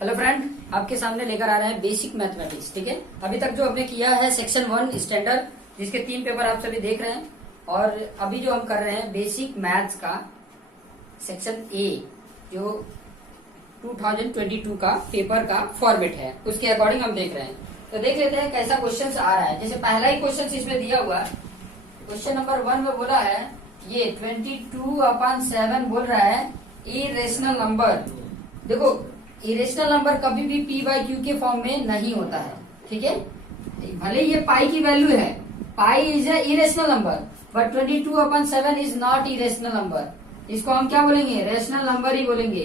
Hello friend, आपके सामने लेकर आ रहे हैं बेसिक मैथमेटिक्स। ठीक है, अभी तक जो हमने किया है सेक्शन 1 स्टैंडर्ड, जिसके 3 पेपर आप सभी देख रहे हैं, और अभी जो हम कर रहे हैं बेसिक मैथ्स का सेक्शन ए, जो 2022 का पेपर का फॉर्मेट है, उसके अकॉर्डिंग हम देख रहे हैं। तो देख लेते हैं कैसा क्वेश्चन आ रहा है। जैसे पहला ही क्वेश्चन इसमें दिया हुआ है, क्वेश्चन नंबर 1 में बोला है ये 22/7 बोल रहा है इरेशनल नंबर। देखो, इरेशनल नंबर कभी भी p/q के फॉर्म में नहीं होता है। ठीक है, भले ये पाई की वैल्यू है, pi is a irrational number, but 22/7 is not irrational number. इसको हम क्या बोलेंगे? रेशनल नंबर ही बोलेंगे,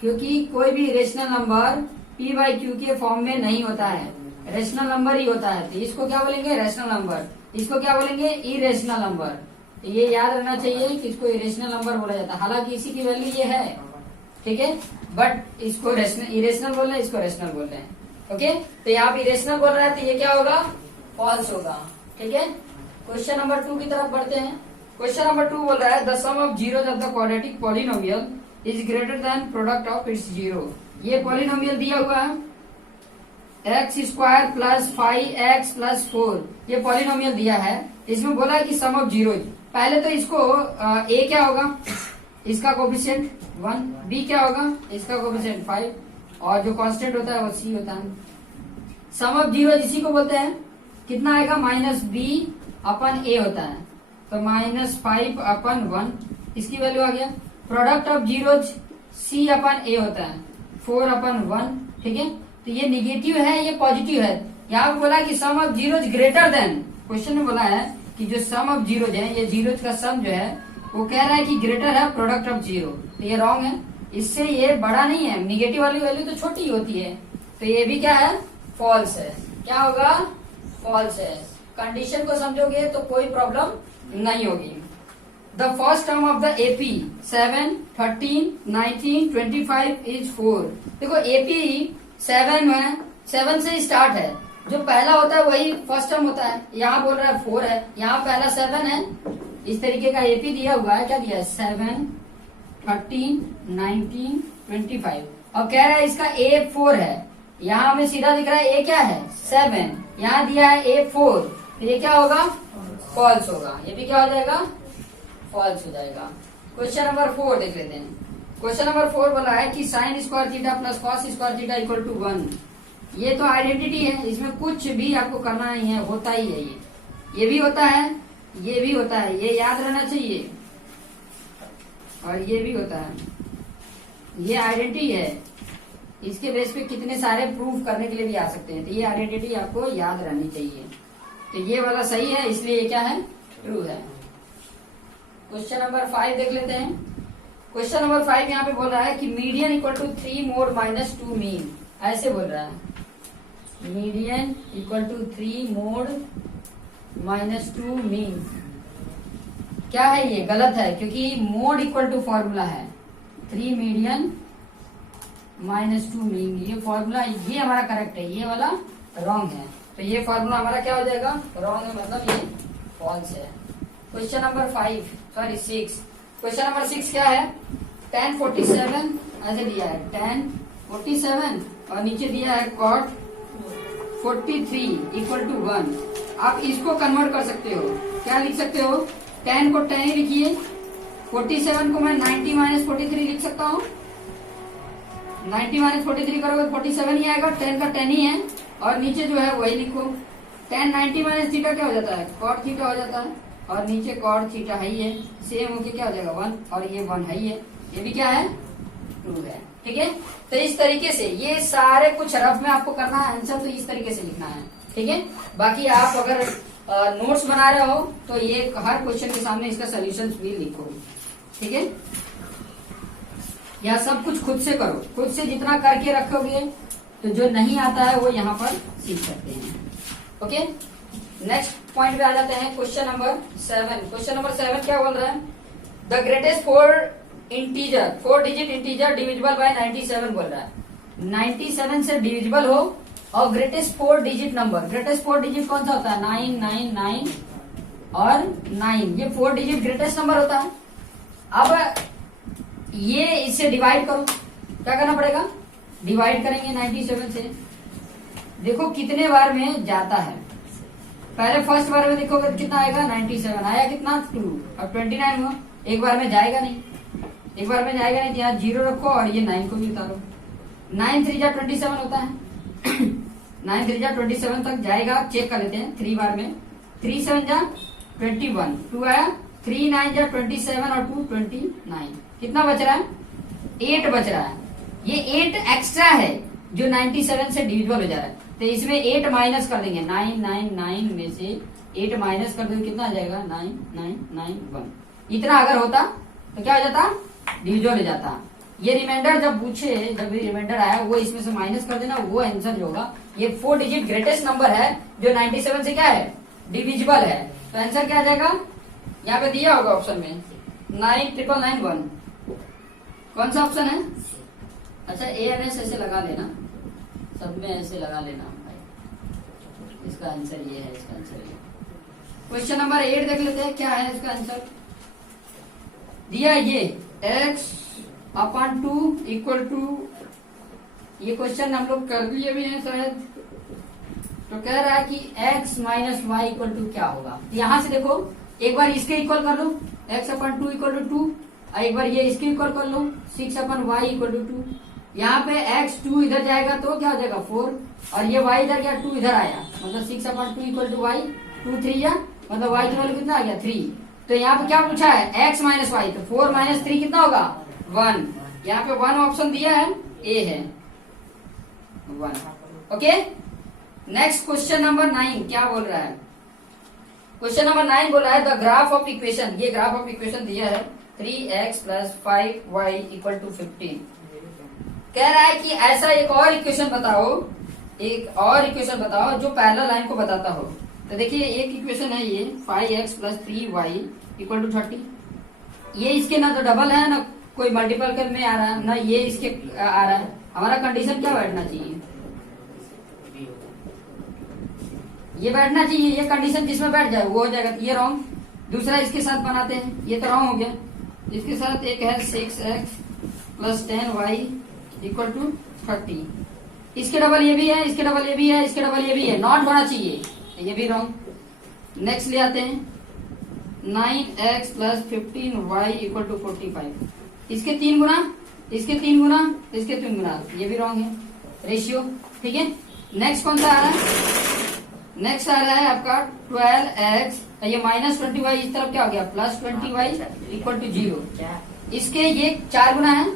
क्योंकि कोई भी रेशनल नंबर p/q के फॉर्म में नहीं होता है, रेशनल नंबर ही होता है। तो इसको क्या बोलेंगे? Rational number. इसको क्या बोलेंगे? Irrational number. तो ये याद रहना चाहिए कि इसको इरेशनल नंबर बोला जाता है। हालांकि इसी की वैल्यू ये है, ठीक है, बट इसको इरेशनल बोल रहे हैं, इसको रेशनल बोल रहे हैं। ओके, तो यहाँ पे इरेशनल बोल रहा है, तो ये क्या होगा? फॉल्स होगा। ठीक है, क्वेश्चन नंबर 2 की तरफ बढ़ते हैं। क्वेश्चन नंबर 2 बोल रहा है the sum of zeros of the quadratic polynomial is greater than product of its zero. ये पॉलिनोमियल दिया हुआ है x² + 5x + 4, ये पॉलिनोमियल दिया है। इसमें बोला है कि सम ऑफ जीरोज। पहले तो इसको a क्या होगा? इसका कोफिशिएंट 1, b क्या होगा? इसका कोफिशिएंट 5, और जो कांस्टेंट होता है वो c होता है। सम ऑफ जीरोज इसी को बोलते हैं। कितना आएगा? -b/a होता है, तो -5/1, इसकी वैल्यू आ गया। प्रोडक्ट ऑफ जीरोज c/a होता है, 4/1। ठीक है, तो ये निगेटिव है, ये पॉजिटिव है। यहाँ पे बोला कि sum of zeros greater than, question में बोला है कि जो सम ऑफ जीरोज है, ये जीरोज का सम जो है वो कह रहा है कि ग्रेटर है प्रोडक्ट ऑफ जीरो। तो ये रॉन्ग है, इससे ये बड़ा नहीं है। निगेटिव वाली वैल्यू तो छोटी ही होती है, तो ये भी क्या है? फॉल्स है। क्या होगा? फॉल्स है। कंडीशन को समझोगे तो कोई प्रॉब्लम नहीं होगी। The first term of the AP 7, 13, 19, 25 is 4। देखो, एपी 7 है, 7 से स्टार्ट है। जो पहला होता है वही फर्स्ट टर्म होता है। यहाँ बोल रहा है 4 है, यहाँ पहला 7 है। इस तरीके का एपी दिया हुआ है। क्या दिया है? 7, 13, 19, 25, और कह रहा है इसका ए 4 है। यहाँ हमें सीधा दिख रहा है ए क्या है? 7। यहाँ दिया है ए 4, तो ये क्या होगा? फॉल्स होगा। ये भी क्या हो जाएगा? फॉल्स हो जाएगा। क्वेश्चन नंबर 4 देख लेते हैं। क्वेश्चन नंबर 4 बोला है कि sin² θ + cos² θ = 1। ये तो आइडेंटिटी है, इसमें कुछ भी आपको करना नहीं है, होता ही है। ये भी होता है, ये भी होता है, ये याद रहना चाहिए, और ये भी होता है। ये आइडेंटिटी है, इसके बेस पे कितने सारे प्रूफ करने के लिए भी आ सकते हैं। तो ये आइडेंटिटी आपको याद रहनी चाहिए। तो ये वाला सही है, इसलिए ये क्या है? ट्रू है। क्वेश्चन नंबर 5 देख लेते हैं। क्वेश्चन नंबर 5 यहाँ पे बोल रहा है कि मीडियन = 3 mod - 2 मीन। ऐसे बोल रहा है, मीडियन = 3 mod - 2 मीन। क्या है? ये गलत है, क्योंकि मोड = फॉर्मूला है 3 मीडियन - 2 मीन। ये फॉर्मूला, ये हमारा करेक्ट है, ये वाला रॉन्ग है। तो ये फॉर्मूला हमारा क्या हो जाएगा? रॉन्ग है, मतलब ये फॉल्स है। Question number 6। क्वेश्चन नंबर 6 क्या है? tan 47 ऐसे दिया है, tan 47, और नीचे दिया है cot 43 = 1। आप इसको कन्वर्ट कर सकते हो। क्या लिख सकते हो? tan को tan ही लिखिए, 47 को मैं 90 - 43 लिख सकता हूँ। 90 - 43 करोगे 47 ही आएगा, tan का tan ही है, और नीचे जो है वही लिखो। tan 90 - θ क्या हो जाता है? cot θ हो जाता है, और नीचे cot θ है ही है, सेम होके क्या हो जाएगा? 1, और ये 1 है ही है। ये भी क्या है? ट्रू है। ठीक है, तो इस तरीके से ये सारे कुछ रफ में आपको करना है आंसर, तो इस तरीके से लिखना है। ठीक है, बाकी आप अगर नोट्स बना रहे हो तो ये हर क्वेश्चन के सामने इसका सोल्यूशन भी लिखो। ठीक है, यह सब कुछ खुद से करो, खुद से जितना करके रखोगे तो जो नहीं आता है वो यहाँ पर सीख सकते हैं। ओके, नेक्स्ट पॉइंट पे आ जाते हैं। Question number 7। क्वेश्चन नंबर 7 क्या बोल रहा है? The greatest 4 digit integer divisible by 97 बोल रहा है। 97 से डिविजिबल हो, और greatest 4 digit number. Greatest 4 digit कौन सा होता है? 9, 9, 9 और 9। ये 4 डिजिट ग्रेटेस्ट नंबर होता है। अब ये इससे डिवाइड करो। क्या करना पड़ेगा? डिवाइड करेंगे 97 से। देखो कितने बार में जाता है। पहले फर्स्ट बार में देखोगे कितना आएगा 97, आया कितना 2, अब 29 हुआ। एक बार में जाएगा नहीं, एक बार में जाएगा नहीं, तो यहाँ 0 रखो और ये 9 को भी उतारो। 9 3 जा 27 होता है 9 3 जा 27 तक जाएगा। चेक कर लेते हैं 3 बार में। 3 7 जा 21, 2 आया। 3 9 जा 27 और 2 29। कितना बच रहा है 8 बच रहा है। ये 8 एक्स्ट्रा है जो 97 से डिविजिबल हो जा रहा है, तो इसमें 8 माइनस कर देंगे। 999 में से 8 माइनस कर देंगे, कितना आ जाएगा 9991। इतना अगर होता तो क्या हो जाता, डिविजिबल हो जाता। ये रिमाइंडर जब पूछे, जब भी रिमाइंडर आया वो इसमें से माइनस कर देना, वो आंसर जो होगा। ये 4 डिजिट ग्रेटेस्ट नंबर है जो 97 से क्या है, डिविजिबल है। तो आंसर क्या आ जाएगा, यहाँ पे दिया होगा ऑप्शन में 99991। कौन सा ऑप्शन है? अच्छा ANS ऐसे लगा लेना, सब में ऐसे लगा लेना भाई। इसका आंसर ये है, इसका आंसर ये। क्वेश्चन नंबर 8 देख लेते हैं क्या है इसका आंसर। दिया ये x/2 इक्वल टू, ये क्वेश्चन हम लोग कर लिए भी हैं शायद। तो कह रहा है कि x minus y equal to क्या होगा। यहां से देखो एक बार इसके इक्वल कर लो, x/2 इक्वल टू 2, और एक बार ये इसके इक्वल कर लो 6/y इक्वल टू 2। यहाँ पे x2 इधर जाएगा तो क्या हो जाएगा 4, और ये y इधर गया 2 इधर आया, मतलब 6/2 इक्वल टू वाई। 2 3 या मतलब y की वैल्यू कितना आ गया 3। तो यहाँ पे क्या पूछा है x माइनस वाई, तो 4 माइनस 3 कितना होगा 1। यहाँ पे 1 ऑप्शन दिया है, A है 1। ओके, नेक्स्ट क्वेश्चन नंबर 9 क्या बोल रहा है। क्वेश्चन नंबर 9 बोल रहा है द ग्राफ ऑफ इक्वेशन। ये ग्राफ ऑफ इक्वेशन दिया है 3x + 5y = 15। कह रहा है कि ऐसा एक और इक्वेशन बताओ, एक और इक्वेशन बताओ जो पैरेलल लाइन को बताता हो। तो देखिए एक इक्वेशन है ये 5x + 3y = 30। ये इसके ना तो डबल है ना कोई मल्टीपल में आ रहा है, ना ये इसके आ रहा है। हमारा कंडीशन क्या बैठना चाहिए, ये बैठना चाहिए। ये कंडीशन जिसमें बैठ जाए वो हो जाएगा। ये रॉन्ग। दूसरा इसके साथ बनाते हैं, ये तो रॉन्ग हो गया। इसके साथ एक है 6x + 10y = 30। इसके डबल ये भी है, इसके डबल ये भी है, इसके डबल ये भी है, नॉट होना चाहिए, ये भी रॉन्ग। नेक्स्ट ले आते हैं 9x + 15y = 45। इसके 3 गुना, इसके 3 गुना, इसके 3 गुना, ये भी रॉन्ग है रेशियो। ठीक है, नेक्स्ट कौन सा आ रहा है, नेक्स्ट आ रहा है आपका 12x, ये -20y इस तरफ क्या हो गया +20y = 0। इसके ये 4 गुना है,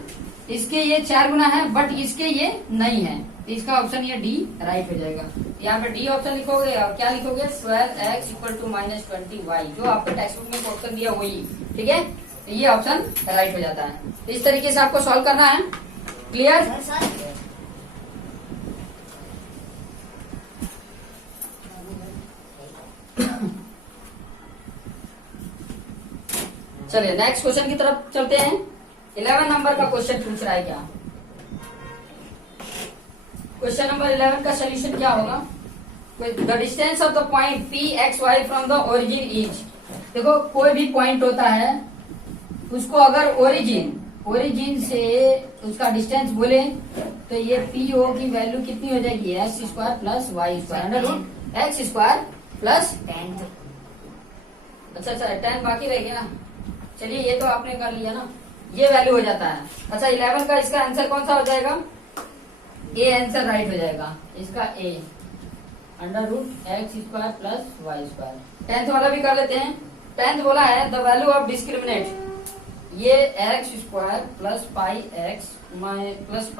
इसके ये 4 गुना है, बट इसके ये नहीं है। इसका ऑप्शन ये डी राइट हो जाएगा। यहाँ पे डी ऑप्शन लिखोगे और क्या लिखोगे 12x = -20y, जो आपको टेक्स्ट बुक में ऑप्शन दिया वही। ठीक है, तो ये ऑप्शन राइट हो जाता है। इस तरीके से आपको सॉल्व करना है। क्लियर? चलिए नेक्स्ट क्वेश्चन की तरफ चलते हैं। 11 नंबर का क्वेश्चन पूछ रहा है क्या। क्वेश्चन नंबर 11 का सोल्यूशन क्या होगा। The distance of the point P(x, y) from the origin is. देखो कोई भी पॉइंट होता है उसको अगर ओरिजिन से उसका डिस्टेंस बोले तो ये PO की वैल्यू कितनी हो जाएगी x² + y² √x² + 10। अच्छा 10 बाकी रह गया ना। चलिए ये तो आपने कर लिया ना, ये वैल्यू हो जाता है। अच्छा 11 का इसका आंसर कौन सा हो जाएगा, ए आंसर राइट हो जाएगा इसका, A √x² + y²। 10th वाला भी कर लेते हैं। 10th बोला है द वैल्यू ऑफ डिस्क्रिमिनेट, ये x² + πx + π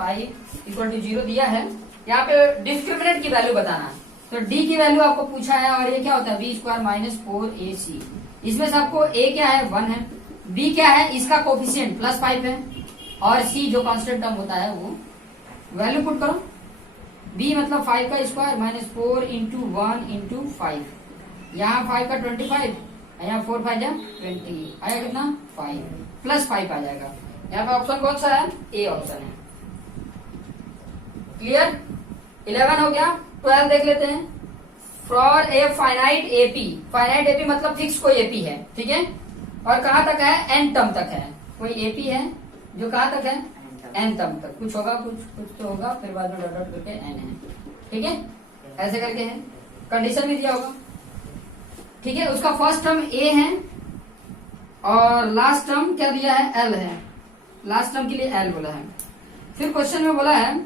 = 0 दिया है। यहाँ पे डिस्क्रिमिनेट की वैल्यू बताना है, तो d की वैल्यू आपको पूछा है, और ये क्या होता है b² - 4ac। इसमें से आपको a क्या है 1 है, b क्या है इसका कोफिशिएंट +5 है, और c जो कांस्टेंट टर्म होता है वो वैल्यू पुट करो। b मतलब 5 का स्क्वायर -4 × 1 × 5, यहाँ 5 का 25, यहाँ 4 5 जा 20, आया कितना 5 +5 आ जाएगा। यहाँ पे ऑप्शन कौन सा है, ए ऑप्शन है। क्लियर? 11 हो गया। 12 देख लेते हैं। For a finite AP, finite AP मतलब फिक्स कोई एपी है, ठीक है, और कहाँ तक है n टर्म तक है। कोई एपी है जो कहाँ तक है एन तक कुछ होगा, कुछ तो होगा, फिर बाद में डॉट डॉट करके एन है। ठीक है, ऐसे करके है, कंडीशन भी दिया होगा। ठीक है, उसका फर्स्ट टर्म ए है और लास्ट टर्म क्या दिया है, एल है। लास्ट टर्म के लिए एल बोला है। फिर क्वेश्चन में बोला है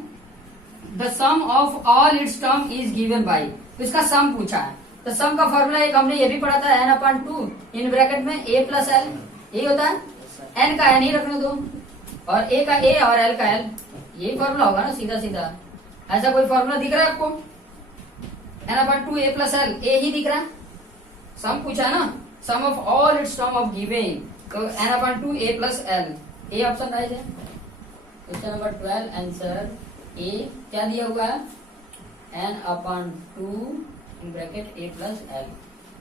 the sum of all its term is given by, तो इसका सम पूछा है। तो सम का फॉर्मूला एक हमने ये भी पढ़ा था, एन अपॉन 2 इन ब्रैकेट में ए प्लस एल, यही होता है। एन का एन ही रखने दो और ए का ए और एल का एल, यही फॉर्मूला होगा ना, सीधा सीधा। ऐसा कोई फॉर्मूला दिख रहा है आपको? N upon 2 a plus l, a ही दिख रहा है। सम पूछा ना, sum of all its term of given, तो n upon 2 a plus l, A option right है। क्वेश्चन नंबर 12 आंसर ए क्या दिया हुआ है, n upon 2 in bracket a plus l,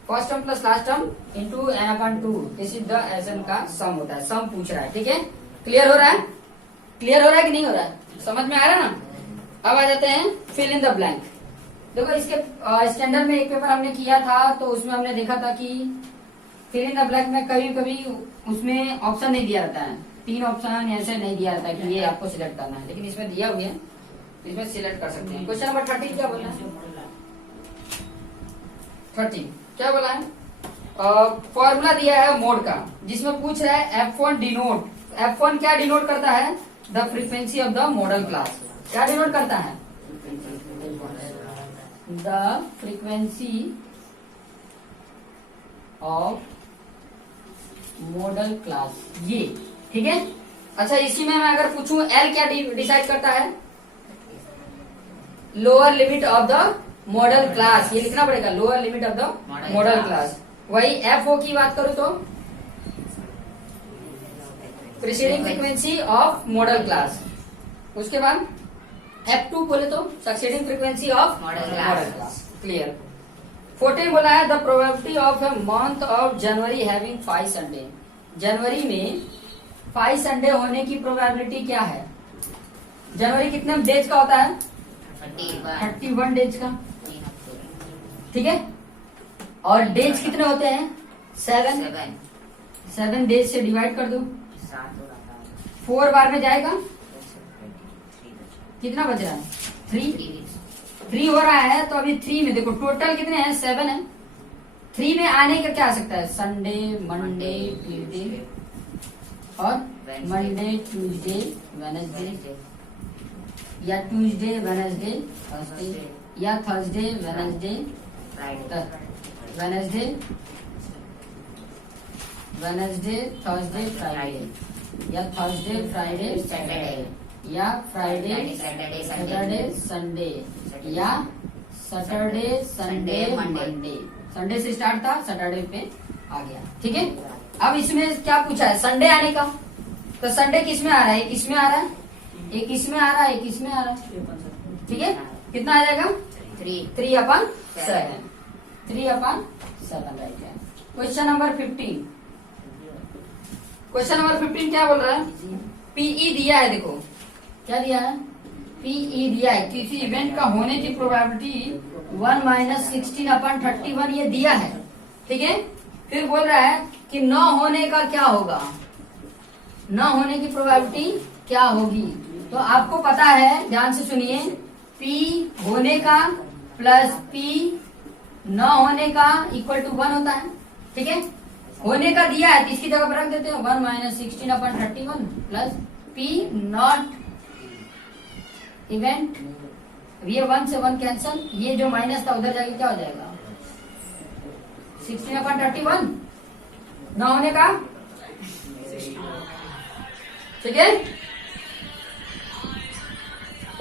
first term plus last term into n upon 2, this is the S n का sum होता है। सम पूछ रहा है। ठीक है, क्लियर हो रहा है? क्लियर हो रहा है कि नहीं हो रहा है? समझ में आ रहा है ना? अब आ जाते हैं फिल इन द ब्लैंक। देखो इसके स्टैंडर्ड में एक पेपर हमने किया था, तो उसमें हमने देखा था कि फिल इन द ब्लैंक में कभी कभी उसमें ऑप्शन नहीं दिया जाता है, 3 ऑप्शन ऐसे नहीं दिया जाता कि ये आपको सिलेक्ट करना है, लेकिन इसमें दिया हुआ है, इसमें सिलेक्ट कर सकते हैं। क्वेश्चन नंबर 13 क्या बोला है? 13 क्या बोला है? फॉर्मूला दिया है मोड का, जिसमें पूछ रहा है F1 डिनोट, F1 क्या डिनोट करता है, the frequency of the modal class. क्या डिनोट करता है? The frequency of modal class, ये। ठीक है, अच्छा इसी में मैं अगर पूछूं एल क्या डिसाइड करता है, lower limit of the modal class, ये लिखना पड़ेगा, lower limit of the modal class. वही एफ ओ की बात करूं तो preceding frequency of modal class, उसके बाद F2 बोले तो succeeding frequency of modal class. Clear. 14 बोला है the probability of a month of January having 5 Sunday, जनवरी में 5 संडे होने की प्रोबेबिलिटी क्या है? जनवरी कितने डेज का होता है? 31 डेज का। ठीक है, और डेज कितने होते हैं? 7 डेज से डिवाइड कर दो, 4 बार में जाएगा, कितना बच रहा है? 3 हो रहा है। तो अभी 3 में देखो टोटल कितने हैं? 7 है। 3 में आने का क्या आ सकता है? संडे, मंडे, ट्यूजडे और मंडे, ट्यूजडे, वेडनेसडे, या ट्यूजडे, वेडनेसडे, थर्सडे, या Thursday, Wednesday, Wednesday, Thursday, Friday, या थर्सडे, फ्राइडे, सैटरडे, या फ्राइडे, सैटरडे, संडे, या सैटरडे, संडे, मंडे। संडे से स्टार्ट था, सैटरडे पे आ गया। ठीक है, अब इसमें क्या पूछा है? संडे आने का। तो संडे किस में आ रहा है? एक इसमें आ रहा है, एक इसमें आ रहा है, एक इसमें आ रहा है। ठीक है, कितना आ जाएगा? 3/7, 3/7 राइट है। क्वेश्चन नंबर 15, क्वेश्चन नंबर 15 क्या बोल रहा है? पीई दिया है, देखो क्या दिया है? पीई दिया है, किसी इवेंट का होने की प्रोबेबिलिटी 1 - 16/31 ये दिया है। ठीक है, फिर बोल रहा है कि न होने का क्या होगा, न होने की प्रोबेबिलिटी क्या होगी। तो आपको पता है, ध्यान से सुनिए, पी होने का प्लस पी न होने का इक्वल टू 1 होता है। ठीक है, होने का दिया है तो इसकी जगह पर रख देते हैं 1 - 16/31 प्लस पी नॉट इवेंट, ये 1 से 1 कैंसल, ये जो माइनस था उधर जाके क्या हो जाएगा? 16/31 न होने का। ठीक है,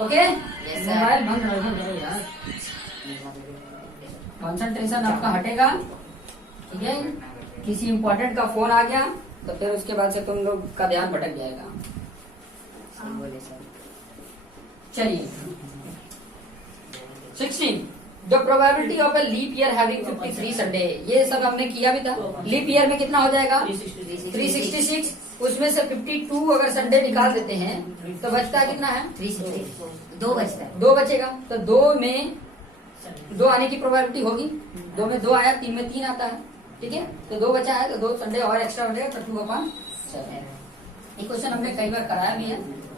ओके। मोबाइल बंद रखो यार, कंसंट्रेशन आपका हटेगा। ठीक है, किसी इंपॉर्टेंट का फोन आ गया तो फिर उसके बाद से तुम लोग का ध्यान भटक जाएगा। चलिए 16 the probability of a leap year having 53 Sunday, ये सब हमने किया भी था। लीप ईयर में कितना हो जाएगा? 366, उसमें से 52 अगर संडे निकाल देते हैं तो बचता है कितना है? 366, 2 बचता है, 2 बचेगा। तो 2 में 2 आने की प्रोबेबिलिटी होगी, 2 में 2 आया, 3 में 3 आता है। ठीक है, तो 2 बचा है, तो 2 संडे और एक्स्ट्रा हो जाएगा, तो 2/7। ये क्वेश्चन हमने कई बार कराया भी है,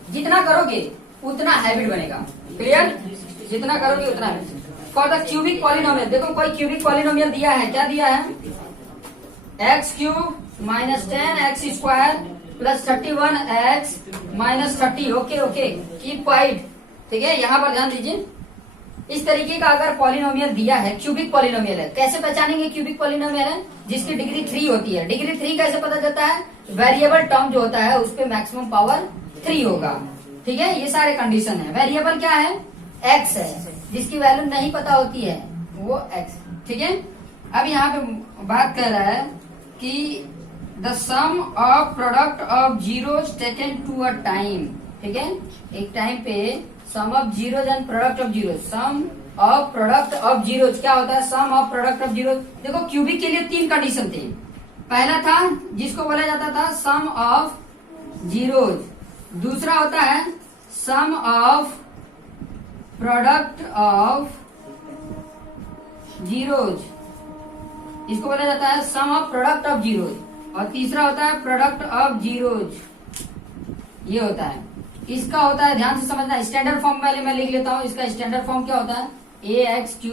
जितना करोगे उतना हैबिट बनेगा। क्लियर? जितना करोगे उतना habit. For the cubic polynomial, देखो कोई क्यूबिक पॉलिनोमियल दिया है, क्या दिया है? X cube minus 10x² plus 31x minus 30। Okay okay, keep quiet. ठीक है, यहाँ पर ध्यान दीजिए। इस तरीके का अगर पॉलिनोमियल दिया है, क्यूबिक पॉलिनोमियल है, कैसे पहचानेंगे क्यूबिक पॉलिनोमियल है? जिसकी डिग्री 3 होती है। डिग्री 3 कैसे पता चलता है? वेरिएबल टर्म जो होता है उस पे मैक्सिमम पावर 3 होगा। ठीक है, ये सारे कंडीशन है। वेरिएबल क्या है? एक्स है, जिसकी वैल्यू नहीं पता होती है वो एक्स। ठीक है, अब यहाँ पे बात कर रहा है कि the sum of product of zeros taken to a time. ठीक है, एक टाइम पे sum of zeros and product of zeros. Sum of product of zeros क्या होता है? Sum of product of zeros. देखो क्यूबिक के लिए 3 कंडीशन थे। पहला था जिसको बोला जाता था सम ऑफ जीरोज, दूसरा होता है sum of product of zeros, इसको बोला जाता है sum of product of zeros, और तीसरा होता है प्रोडक्ट ऑफ जीरोज। ये होता है, इसका होता है, ध्यान से समझना, स्टैंडर्ड फॉर्म पहले मैं लिख लेता हूँ। इसका स्टैंडर्ड फॉर्म क्या होता है? ax³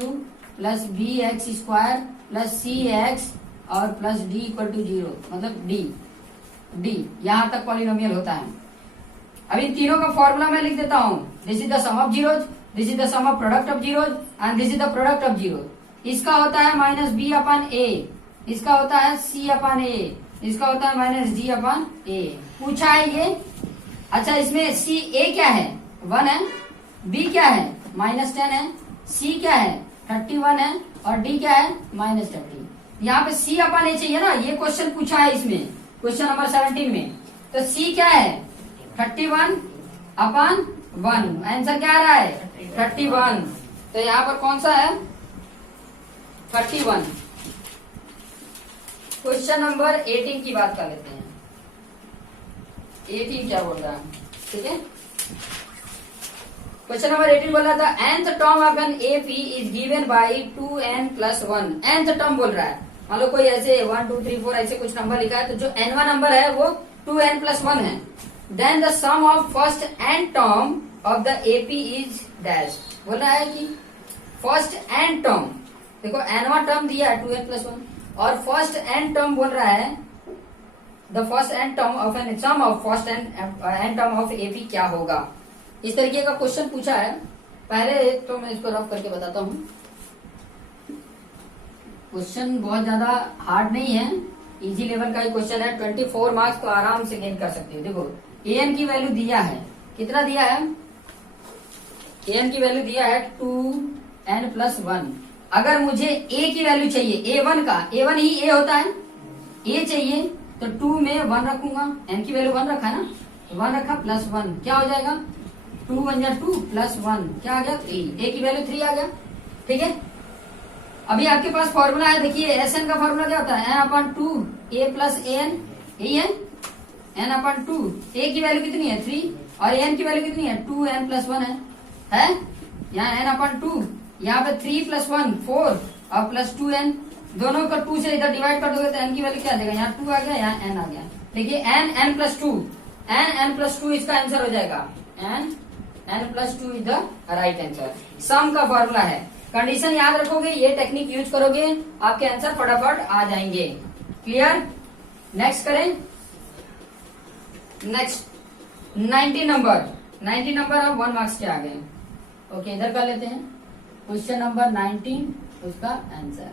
plus bx² plus cx और प्लस d इक्वल टू 0, मतलब d यहां तक पॉलिनोमियल होता है। अब इन तीनों का फॉर्मूला मैं लिख देता हूँ। This is the sum of zeros, this is the sum of product of zeros and this is the product of zeros. इसका होता है माइनस b/a, इसका होता है c/a, इसका होता है माइनस d/a। पूछा है ये। अच्छा, इसमें a क्या है? 1 है, b क्या है? -10 है, c क्या है? 31 है, और d क्या है? -30। यहाँ पे c/a चाहिए ना, ये क्वेश्चन पूछा है इसमें, क्वेश्चन नंबर 17 में। तो c क्या है? 31/1। आंसर क्या आ रहा है? 31। तो यहाँ पर कौन सा है? 31। क्वेश्चन नंबर 18 की बात कर लेते हैं। 18 क्या बोल रहा है? ठीक है, क्वेश्चन नंबर 18 बोला था nth term of an AP is given by 2n+1। nth term बोल रहा है, मान लो कोई ऐसे 1 2 3 4 ऐसे कुछ नंबर लिखा है, तो जो nवां नंबर है वो 2n+1 है। Then the sum of first n term of the AP is dash. बोल रहा है कि फर्स्ट n टर्म, देखो nवां टर्म दिया है 2n+1, और फर्स्ट n टर्म बोल रहा है the first n term of an sum of first n term of AP क्या होगा। इस तरीके का क्वेश्चन पूछा है। पहले तो मैं इसको रफ करके बताता हूँ। क्वेश्चन बहुत ज्यादा हार्ड नहीं है, इजी लेवल का ही क्वेश्चन है। 24 मार्क्स तो आराम से गेन कर सकते हो। देखो an की वैल्यू दिया है, कितना दिया है? an की वैल्यू दिया है 2n+1। अगर मुझे a की वैल्यू चाहिए, a1 का, a1 ही a होता है, a चाहिए तो 2 में 1 रखूंगा। n की वैल्यू 1 रखा है ना, 1 रखा +1 क्या हो जाएगा? 2 1 जा 2 +1 क्या आ गया? 3। a की वैल्यू 3 आ गया। ठीक है, अभी आपके पास फॉर्मूला है, देखिए Sn का फॉर्मूला क्या होता है? n/2 a + an, यही है n/2। a की वैल्यू कितनी है? 3, और n की वैल्यू कितनी है? 2n+1 है? यहाँ n/2, यहाँ पे 3 + 1 4 और प्लस 2n, दोनों को 2 से इधर डिवाइड कर दोगे तो n की वैल्यू क्या आ जाएगा? यहाँ 2 आ गया, यहाँ n आ गया। देखिए n+2, n+2 इसका आंसर हो जाएगा। n+2 is the right answer. Sum का फॉर्मूला है, कंडीशन याद रखोगे, ये टेक्निक यूज करोगे, आपके आंसर फटाफट आ जाएंगे। क्लियर? नेक्स्ट करें। नेक्स्ट 90 नंबर अब 1 मार्क्स के आ गए। ओके, इधर कर लेते हैं क्वेश्चन नंबर 19, उसका आंसर।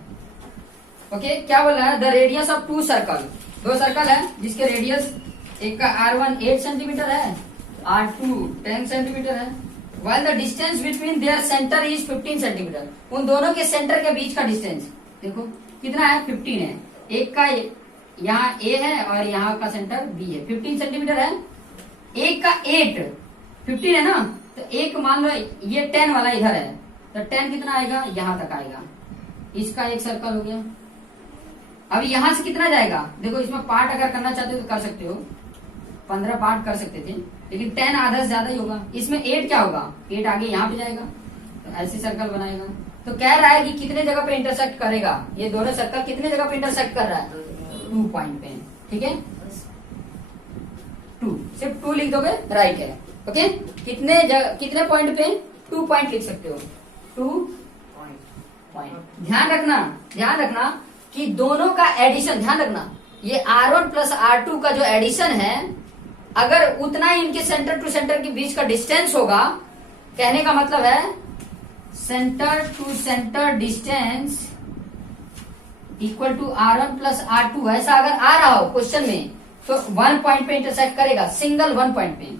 ओके, क्या बोल रहा है? The radius of 2 circle, 2 circle है जिसके रेडियस, एक का r1 8 सेंटीमीटर है, r2 10 सेंटीमीटर है, while the distance between their center is 15 centimetre. उन दोनों के सेंटर के बीच का डिस्टेंस देखो कितना है? 15 है। एक का यहाँ A है और यहाँ का सेंटर B है, 15 सेंटीमीटर है। एक का 8, 15 है ना, तो एक मान लो ये 10 वाला इधर है, तो 10 कितना आएगा? यहाँ तक आएगा। इसका एक सर्कल हो गया। अब यहाँ से कितना जाएगा? देखो इसमें पार्ट अगर करना चाहते हो तो कर सकते हो, 15 पार्ट कर सकते थे, लेकिन 10 आधा से ज्यादा ही होगा। इसमें 8 क्या होगा? 8 आगे यहाँ पे जाएगा, तो ऐसे सर्कल बनाएगा। तो कह रहा है कि कितने जगह पे इंटरसेक्ट करेगा, ये दोनों सर्कल कितने जगह पे इंटरसेक्ट कर रहा है? 2 पॉइंट पे। ठीक है, 2, सिर्फ 2 लिख दोगे राइट है। ओके, कितने पॉइंट पे? 2 पॉइंट लिख सकते हो, 2 पॉइंट। ध्यान रखना कि दोनों का एडिशन, ध्यान रखना ये R1 प्लस R2 का जो एडिशन है, अगर उतना ही इनके सेंटर टू सेंटर के बीच का डिस्टेंस होगा, कहने का मतलब है centre to centre distance equal to R1 plus R2, ऐसा अगर आ रहा हो क्वेश्चन में तो 1 पॉइंट पे इंटरसेक्ट करेगा, सिंगल 1 पॉइंट पे।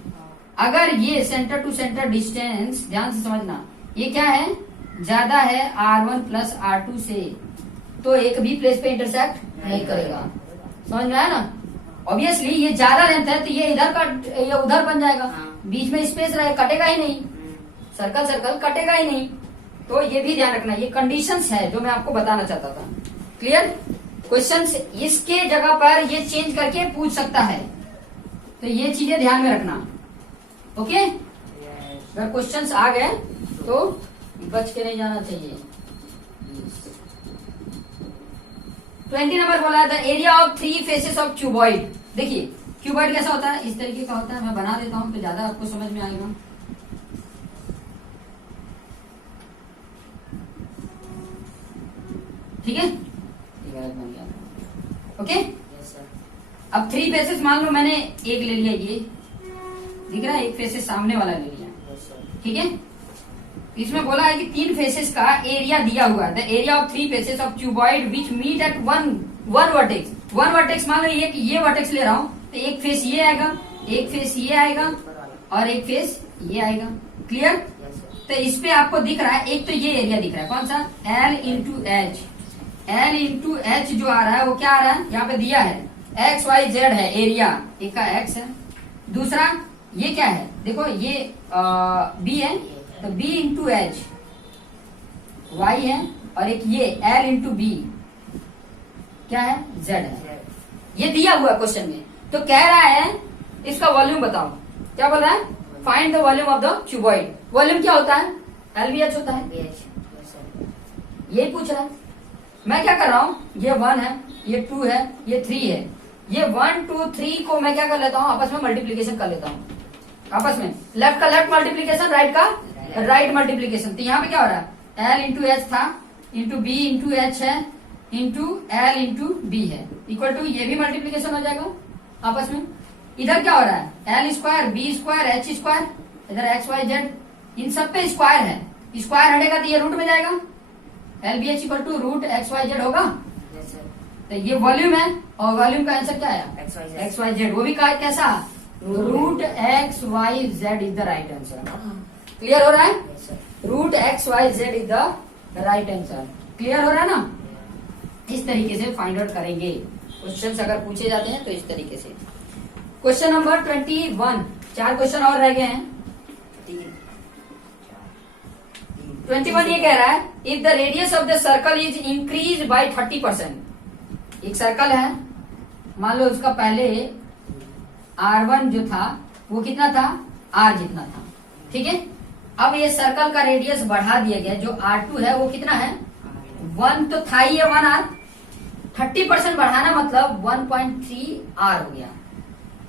अगर ये सेंटर टू सेंटर डिस्टेंस, ध्यान से समझना, ये क्या है, ज्यादा है R1 प्लस R2 से, तो एक भी प्लेस पे इंटरसेक्ट नहीं करेगा। समझ में आया ना? ऑब्वियसली ये ज्यादा लेंथ है तो ये इधर का ये उधर बन जाएगा, बीच में स्पेस रहे, कटेगा ही नहीं, सर्कल कटेगा ही नहीं। तो ये भी ध्यान रखना, ये कंडीशंस है जो मैं आपको बताना चाहता था। क्लियर? क्वेश्चंस इसके जगह पर ये चेंज करके पूछ सकता है, तो ये चीजें ध्यान में रखना। ओके, अगर क्वेश्चंस आ गए तो बच के नहीं जाना चाहिए। 20 नंबर बोला है, the area of 3 faces of cuboid. देखिए क्यूबॉइड कैसा होता है, इस तरीके का होता है, मैं बना देता हूं तो ज्यादा आपको समझ में आएगा। ठीक है, बन गया। ओके, अब 3 फेसेस मान लो मैंने एक ले लिया, ये दिख रहा है, एक फेसेस सामने वाला ले लिया, ठीक है। इसमें बोला है कि 3 फेसेस का एरिया दिया हुआ है, the area of 3 faces of cuboid which meet at one vertex. One vertex मान लो ये वर्टेक्स ले रहा हूं, तो एक फेस ये आएगा, एक फेस ये आएगा और एक फेस ये आएगा। क्लियर? तो इस पे आपको दिख रहा है, एक तो ये एरिया दिख रहा है, कौन सा, L into H. L into H जो आ रहा है वो क्या आ रहा है, यहाँ पे दिया है XYZ है एरिया, एक का X है, दूसरा ये क्या है, देखो ये B है, तो B इंटू एच Y है, और एक ये L इंटू B क्या है, Z है। ये दिया हुआ क्वेश्चन में, तो कह रहा है इसका वॉल्यूम बताओ। क्या बोल रहा है, find the volume of the cuboid. Volume क्या होता है, LVH होता है, यही पूछ रहा है। मैं क्या कर रहा हूँ, ये 1 है, ये 2 है, ये 3 है, ये 1 2 3 को मैं क्या कर लेता हूँ, आपस में मल्टीप्लीकेशन कर लेता हूँ, आपस में लेफ्ट का लेफ्ट मल्टीप्लीकेशन, राइट का राइट मल्टीप्लीकेशन। तो यहाँ पे क्या हो रहा है, L इंटू एच था, इंटू B इंटू एच है, इंटू L इंटू B है, इक्वल टू ये भी मल्टीप्लीकेशन हो जाएगा आपस में। इधर क्या हो रहा है, L square, B square, H square, इधर XYZ, इन सब पे स्क्वायर है, स्क्वायर हटेगा तो ये रूट में जाएगा, LBH equal to root XYZ होगा। तो ये वॉल्यूम है, और वॉल्यूम का आंसर क्या है, XYZ। वो भी कैसा, root XYZ is the right answer. Clear हो रहा है, root XYZ is the right answer. Clear हो रहा है ना? इस तरीके से फाइंड आउट करेंगे क्वेश्चंस अगर पूछे जाते हैं तो इस तरीके से। क्वेश्चन नंबर 21, 4 क्वेश्चन और रह गए हैं। 21 ये कह रहा है, if the radius of the circle is increase by 30%। एक सर्कल है, मान लो उसका पहले R1 जो था वो कितना था, R जितना था, ठीक है। अब ये सर्कल का रेडियस बढ़ा दिया गया, जो R2 है वो कितना है, 1 तो था ही, 1R, 30% बढ़ाना मतलब 1.3 R हो गया।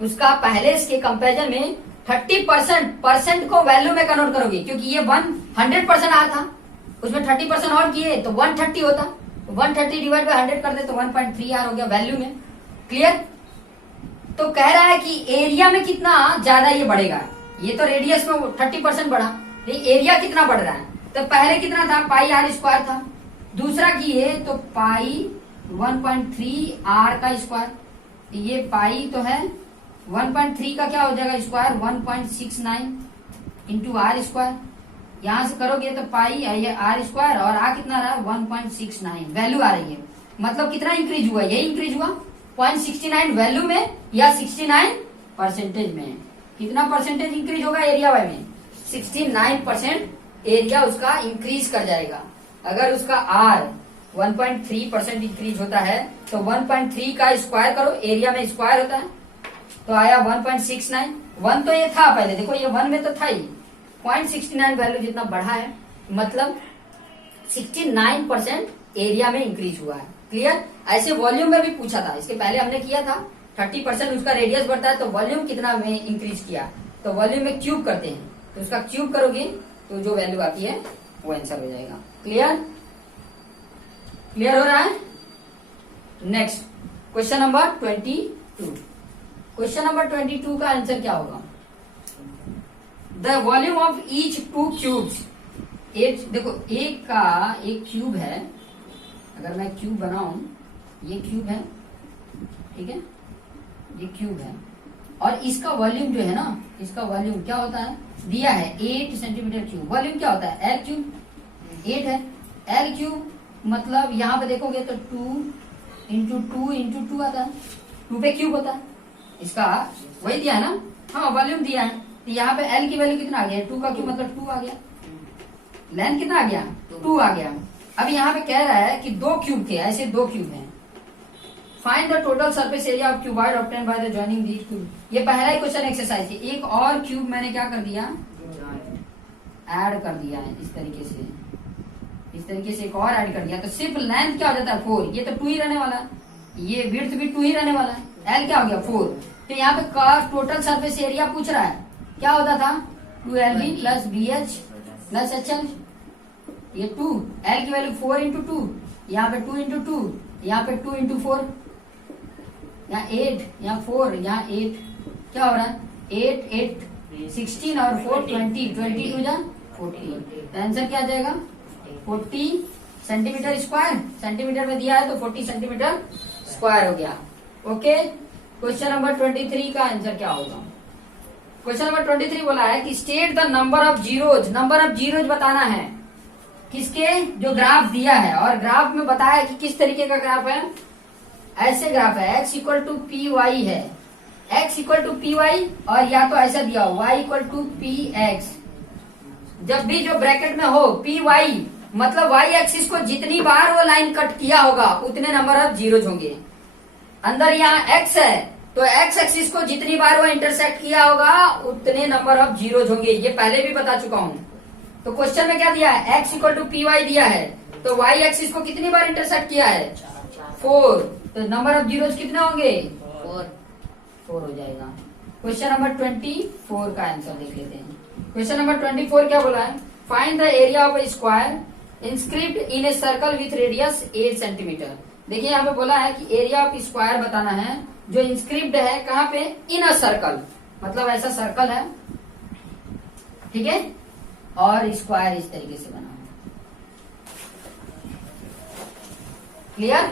उसका पहले इसके कंपेरिजन में 30% को वैल्यू में कन्वर्ट करोगे, क्योंकि ये 100% R था, उसमें 30% और किए तो 130 होता, 130 डिवाइड बाय 100 कर दे तो 1.3 R हो गया वैल्यू में। क्लियर? तो कह रहा है कि एरिया में कितना ज्यादा ये बढ़ेगा। ये तो रेडियस में 30% बढ़ा, एरिया कितना बढ़ रहा है, तो पहले कितना था, पाई R स्क्वायर था, दूसरा किए तो पाई 1.3 R का स्क्वायर, ये पाई तो है 1.3 का क्या हो जाएगा स्क्वायर, 1.69 इंटू R स्क्वायर। यहां से करोगे तो पाई ये R स्क्वायर, और आ कितना रहा, 1.69 वैल्यू आ रही है। मतलब कितना इंक्रीज हुआ, यही इंक्रीज हुआ 0.69 वैल्यू में या 69 परसेंटेज में। कितना परसेंटेज इंक्रीज होगा एरिया वाई में, 69% एरिया उसका इंक्रीज कर जाएगा। अगर उसका R 1.3% इंक्रीज होता है तो 1.3 का स्क्वायर करो, एरिया में स्क्वायर होता है तो आया 1.69। 1 तो ये था पहले, देखो ये 1 में तो था ही, 0.69 वैल्यू जितना बढ़ा है मतलब 69% एरिया में इंक्रीज हुआ है। क्लियर? ऐसे वॉल्यूम में भी पूछा था, इसके पहले हमने किया था 30% उसका रेडियस बढ़ता है तो वॉल्यूम कितना में इंक्रीज किया, तो वॉल्यूम में क्यूब करते हैं, तो उसका क्यूब करोगे तो जो वैल्यू आती है वो आंसर हो जाएगा। क्लियर? क्लियर हो रहा है? Next question number 22। Question number 22 का आंसर क्या होगा? The volume of each to cubes. एक देखो, एक का एक क्यूब है, अगर मैं क्यूब बनाऊं, ये क्यूब है, ठीक है, ये क्यूब है, और इसका वॉल्यूम जो है ना, इसका वॉल्यूम क्या होता है, दिया है 8 सेंटीमीटर क्यूब। वॉल्यूम क्या होता है? एल क्यूब, 8 है, एल क्यूब मतलब यहाँ पे देखोगे तो 2 × 2 आता है, 2 पे क्यूब होता है, इसका वही दिया है ना, हाँ वॉल्यूम दिया है, तो यहाँ पे एल की वैल्यू कितना आ गया, 2 का क्यूब मतलब 2 आ गया, लेंथ कितना आ गया, 2 आ गया। अब यहाँ पे कह रहा है कि 2 क्यूब थे, ऐसे 2 क्यूब हैं। Find the total surface area of cuboid obtain by the joining these cube. ये पहला ही क्वेश्चन एक्सरसाइज है। एक और क्यूब मैंने क्या कर दिया, ऐड कर दिया है, इस तरीके से, इस तरीके से एक और ऐड कर दिया, तो सिर्फ लेंथ क्या हो जाता है 4, ये तो 2 ही रहने वाला है, ये विड्थ भी 2 ही रहने वाला है, एल क्या हो गया 4। तो यहाँ पे का टोटल सरफेस एरिया पूछ रहा है, क्या होता था 2LB plus BH plus HL, ये 2, एल की वैल्यू 4 × 2, यहाँ पे 2 × 2, यहाँ पे 2 × 4, यहाँ 8, यहाँ 4, यहाँ 8, क्या हो रहा है 8 8 16 और 4 20, 22 जा 40, आंसर क्या आ जाएगा 40 सेंटीमीटर स्क्वायर। सेंटीमीटर में दिया है तो 40 सेंटीमीटर स्क्वायर हो गया। ओके, क्वेश्चन नंबर 23 का आंसर क्या होगा? क्वेश्चन नंबर 23 बोला है कि state the number of zeros. Number of zeros बताना है किसके, जो ग्राफ दिया है, और ग्राफ में बताया कि किस तरीके का ग्राफ है, ऐसे ग्राफ है, x = py है, x = py, और या तो ऐसा दिया हो y = px। जब भी जो ब्रैकेट में हो py मतलब y एक्सिस को जितनी बार वो लाइन कट किया होगा उतने नंबर ऑफ जीरोज होंगे। अंदर यहाँ x है तो x एक्सिस को जितनी बार वो इंटरसेक्ट किया होगा उतने नंबर ऑफ जीरोज होंगे, ये पहले भी बता चुका हूं। तो क्वेश्चन में क्या दिया है, x = py दिया है, तो y एक्सिस को कितनी बार इंटरसेक्ट किया है 4, तो नंबर ऑफ जीरोज कितने होंगे 4 हो जाएगा। क्वेश्चन नंबर 24 का आंसर देख लेते हैं। क्वेश्चन नंबर 24 क्या बोला है, find the area of a square inscribed in a circle with radius 8 centimetre. देखिए यहाँ पे बोला है कि एरिया ऑफ स्क्वायर बताना है जो इंस्क्रिप्ट है कहाँ पे, इन अ सर्कल, मतलब ऐसा सर्कल है, ठीक है, और स्क्वायर इस तरीके से बना है। क्लियर?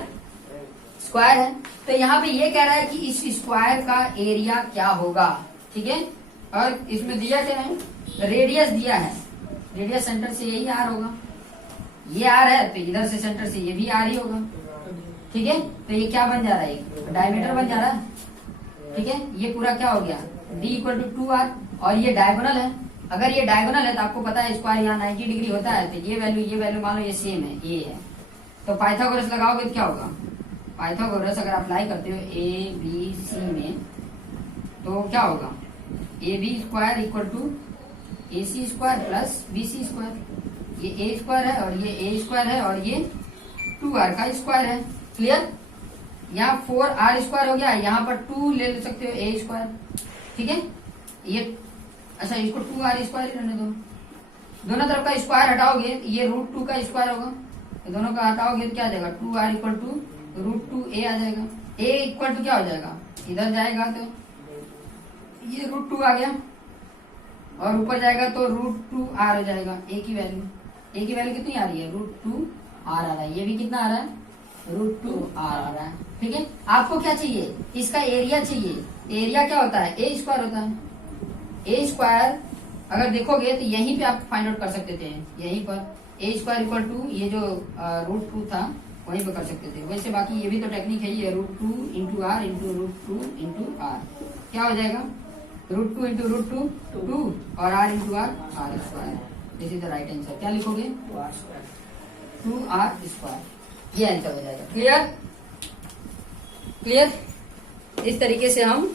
स्क्वायर है, तो यहाँ पे ये कह रहा है कि इस स्क्वायर का एरिया क्या होगा, ठीक है, और इसमें दिया क्या है, रेडियस दिया है, रेडियस सेंटर से यही आर होगा, ये आर है तो इधर से सेंटर से ये भी आर ही होगा, ठीक है, तो ये क्या बन जा रहा है, एक डायमीटर बन जा रहा है, ठीक है, ये पूरा क्या हो गया d = 2r, और ये डायगोनल है। अगर ये डायगोनल है तो आपको पता है स्क्वायर यहाँ 90 डिग्री होता है, तो ये वैल्यू मान लो ये सेम है, ये है, तो पाइथागोरस लगाओगे तो क्या होगा, पाइथागोरस अगर अप्लाई करते हो ABC में तो क्या होगा, AB² = AC² प्लस BC², ये A² है और ये A² है और ये 2r का स्क्वायर है। क्लियर? यहाँ 4r² हो गया, यहाँ पर 2 ले सकते हो A², ठीक है, ये अच्छा इसको 2r² ही रहने दो, दोनों तरफ का स्क्वायर हटाओगे ये √2 का स्क्वायर होगा, तो दोनों का हटाओगे तो क्या आ जाएगा 2r = √2a आ जाएगा। a क्या हो जाएगा, इधर जाएगा तो ये √2 आ गया, और ऊपर जाएगा तो √2r हो जाएगा। a की वैल्यू कितनी आ रही है, √2r आ रहा है, ये भी कितना आ रहा है √2r आ रहा है, ठीक है। आपको क्या चाहिए, इसका एरिया चाहिए, एरिया क्या होता है a² होता है, a² अगर देखोगे तो यहीं पे आप फाइंड आउट कर सकते थे, यहीं पर a² = ये जो √2 था वहीं पर कर सकते थे। वैसे बाकी ये भी तो टेक्निक है, ये √2 × r × √2 × r क्या हो जाएगा, √2 × √2 2 और r × r², this is the right answer. क्या लिखोगे 2r², ये आंसर हो जाएगा। क्लियर? इस तरीके से हम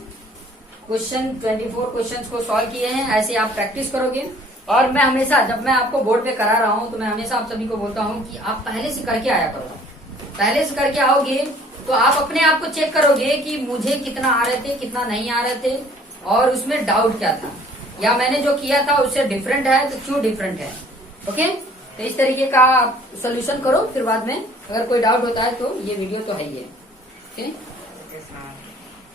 क्वेश्चन 24 क्वेश्चंस को सॉल्व किए हैं। ऐसे आप प्रैक्टिस करोगे, और मैं हमेशा जब मैं आपको बोर्ड पे करा रहा हूं तो मैं हमेशा आप सभी को बोलता हूं कि आप पहले से करके आया करो। पहले से करके आओगे तो आप अपने आप को चेक करोगे कि मुझे कितना आ रहे थे, कितना नहीं आ रहे थे, और उसमें डाउट क्या था। या मैंने जो किया था उससे डिफरेंट है तो क्यों डिफरेंट है। ओके, तो इस तरीके का सोल्यूशन करो, फिर बाद में अगर कोई डाउट होता है तो ये वीडियो तो है ही है। ओके।